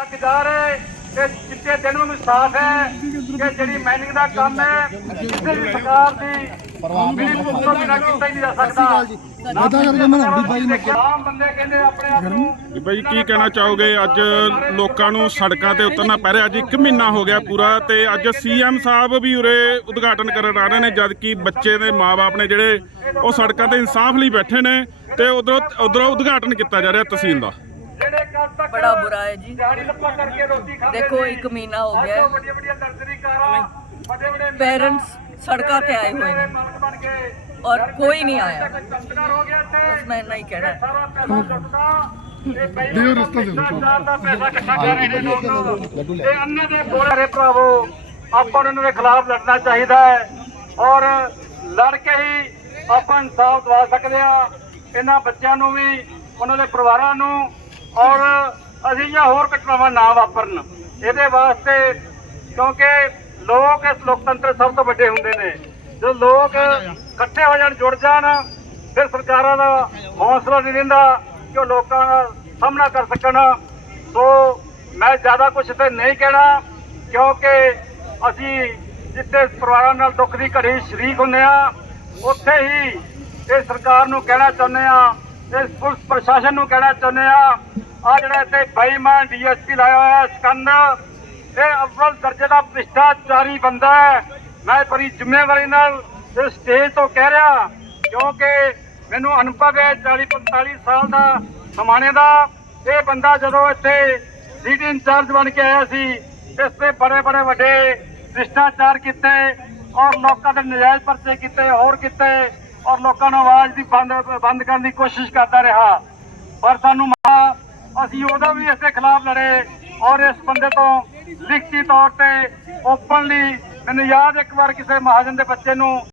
ਹੱਕਦਾਰ ਹੈ ਕਿ ਚਿੱਟੇ ਦਿਨ ਨੂੰ ਸਾਫ਼ ਹੈ ਕਿ ਜਿਹੜੀ ਮਾਈਨਿੰਗ ਦਾ ਕੰਮ ਹੈ ਕਿਸੇ ਵੀ ਸਰਕਾਰ ਦੀ ਬਿਨਾਂ ਪੁੱਛੋ ਬਿਨਾਂ ਕੀਤਾ ਹੀ ਨਹੀਂ ਜਾ ਸਕਦਾ। ਵਾਦਾ ਕਰਕੇ ਮੈਂ ਅੱਡੀ ਬਾਈ ਨੂੰ ਆਮ ਬੰਦੇ ਕਹਿੰਦੇ ਆਪਣੇ ਆਪ ਨੂੰ ਜੀ ਬਾਈ ਕੀ ਕਹਿਣਾ ਚਾਹੋਗੇ? ਅੱਜ ਲੋਕਾਂ ਨੂੰ ਸੜਕਾਂ ਤੇ ਉਤਰਨਾ ਪੈ ਰਿਹਾ ਅੱਜ 1 ਮਹੀਨਾ ਹੋ ਗਿਆ ਪੂਰਾ ਤੇ ਅੱਜ ਸੀਐਮ ਸਾਹਿਬ ਵੀ ਉਰੇ ਉਦਘਾਟਨ ਕਰਨ ਆ ਰਹੇ ਨੇ ਜਦ ਕਿ ਬੱਚੇ ਦੇ ਮਾਪੇ ਨੇ ਜਿਹੜੇ ਉਹ ਸੜਕਾਂ ਤੇ ਇਨਸਾਫ ਲਈ ਬੈਠੇ ਨੇ ਤੇ ਉਧਰੋਂ ਉਧਰੋਂ ਉਦਘਾਟਨ ਕੀਤਾ ਜਾ ਰਿਹਾ ਤਹਿਸੀਲ ਦਾ। ਬੜਾ ਬੁਰਾ ਹੈ ਜੀ। ਦਾੜੀ ਲੱਪਾ ਕਰਕੇ ਰੋਟੀ ਖਾਂਦੇ ਦੇਖੋ 1 ਮਹੀਨਾ ਹੋ ਗਿਆ। ਵੱਡੀਆਂ ਵੱਡੀਆਂ ਨਰਸਰੀ ਕਾਰਾਂ ਵੱਡੇ ਵੱਡੇ ਪੈਰੈਂਟਸ ਸੜਕਾਂ ਤੇ ਆਏ ਹੋਏ ਨੇ। ਔਰ ਕੋਈ ਨਹੀਂ ਆਇਆ। ਬਸ ਮੈਂ ਨਹੀਂ ਕਹਿਣਾ। ਦੇ ਰਸਤਾ ਦੇ ਦਾ ਪੈਸਾ ਇਕੱਠਾ ਕਰ ਰਹੇ ਨੇ ਲੋਕ। ਇਹ ਅੰਨੇ ਦੇ ਬੋਲੇ ਭਰਾਵੋ। ਆਪਾਂ ਨੂੰ ਇਹਨਾਂ ਦੇ ਖਿਲਾਫ ਲੜਨਾ ਚਾਹੀਦਾ ਹੈ। ਔਰ ਲੜ ਕੇ ਹੀ ਆਪਾਂ ਇਨਸਾਫ ਦਵਾ ਸਕਦੇ ਆ ਇਹਨਾਂ ਬੱਚਿਆਂ ਨੂੰ ਵੀ ਉਹਨਾਂ ਦੇ ਪਰਿਵਾਰਾਂ ਨੂੰ ਔਰ ਅਸੀਂ ਜਾਂ ਹੋਰ ਘਟਨਾਵਾਂ ਨਾ ਵਾਪਰਨ। ਇਹਦੇ ਵਾਸਤੇ ਕਿਉਂਕਿ ਲੋਕ ਇਸ ਲੋਕਤੰਤਰ ਸਭ ਤੋਂ ਵੱਡੇ ਹੁੰਦੇ ਨੇ। ਜੋ ਲੋਕ ਇਕੱਠੇ ਹੋ ਜਾਣ, ਜੁੜ ਜਾਣ, ਫਿਰ ਸਰਕਾਰਾਂ ਦਾ ਹੌਸਲਾ ਨਹੀਂ ਦਿੰਦਾ ਕਿ ਉਹ ਲੋਕਾਂ ਦਾ ਸਾਹਮਣਾ ਕਰ ਸਕਣ। ਸੋ ਮੈਂ ਜ਼ਿਆਦਾ ਕੁਝ ਤੇ ਨਹੀਂ ਕਹਿਣਾ, ਕਿਉਂਕਿ ਅਸੀਂ ਜਿੱਥੇ ਪਰਿਵਾਰਾਂ ਨਾਲ ਦੁੱਖ ਦੀ ਘੜੀ ਸ਼ਰੀਕ ਹੁੰਦੇ ਆ ਉੱਥੇ ਹੀ ਇਹ ਸਰਕਾਰ ਨੂੰ ਕਹਿਣਾ ਚਾਹੁੰਦੇ ਆ ਇਸ ਪੁਲਿਸ ਪ੍ਰਸ਼ਾਸਨ ਨੂੰ ਕਹਿਣਾ ਚਾਹੁੰਦੇ ਆ ਆ ਜਿਹੜਾ ਇੱਥੇ ਬੇਈਮਾਨ ਡੀਐਸਪੀ ਲਾਇਆ ਹੋਇਆ ਸਕੰਦ, ਇਹ ਅਵਲ ਦਰਜੇ ਦਾ ਭ੍ਰਿਸ਼ਟਾਚਾਰੀ ਬੰਦਾ ਹੈ। ਮੈਂ ਬੜੀ ਜ਼ਿੰਮੇਵਾਰੀ ਨਾਲ ਇਸ ਸਟੇਜ ਤੋਂ ਕਹਿ ਰਿਹਾ, ਕਿਉਂਕਿ ਮੈਨੂੰ ਅਨੁਭਵ ਹੈ 40 45 ਸਾਲ ਦਾ ਸਮਾਣੇ ਦਾ। ਇਹ ਬੰਦਾ ਜਦੋਂ ਇੱਥੇ ਸਿਟੀ ਇੰਚਾਰਜ ਬਣ ਕੇ ਆਇਆ ਸੀ, ਇਸ ਤੇ ਬੜੇ ਬੜੇ ਵੱਡੇ ਭ੍ਰਿਸ਼ਟਾਚਾਰ ਕੀਤੇ ਔਰ ਲੋਕਾਂ ਦੇ ਨਜਾਇਜ਼ ਪਰਚੇ ਕੀਤੇ, ਹੋਰ ਕੀਤੇ ਔਰ ਲੋਕਾਂ ਨੂੰ ਆਵਾਜ਼ ਦੀ ਬੰਦ ਬੰਦ ਕਰਨ ਦੀ ਕੋਸ਼ਿਸ਼ ਕਰਦਾ ਰਿਹਾ। ਪਰ ਸਾਨੂੰ ਅਸੀਂ ਉਹਦਾ ਵੀ ਇਸ ਦੇ ਖਿਲਾਫ ਲੜੇ ਔਰ ਇਸ ਬੰਦੇ ਤੋਂ ਲਿਖਤੀ ਤੌਰ ਤੇ ਓਪਨਲੀ ਮੈਨੂੰ ਯਾਦ ਇੱਕ ਵਾਰ ਕਿਸੇ ਮਹਾਜਨ ਦੇ ਬੱਚੇ ਨੂੰ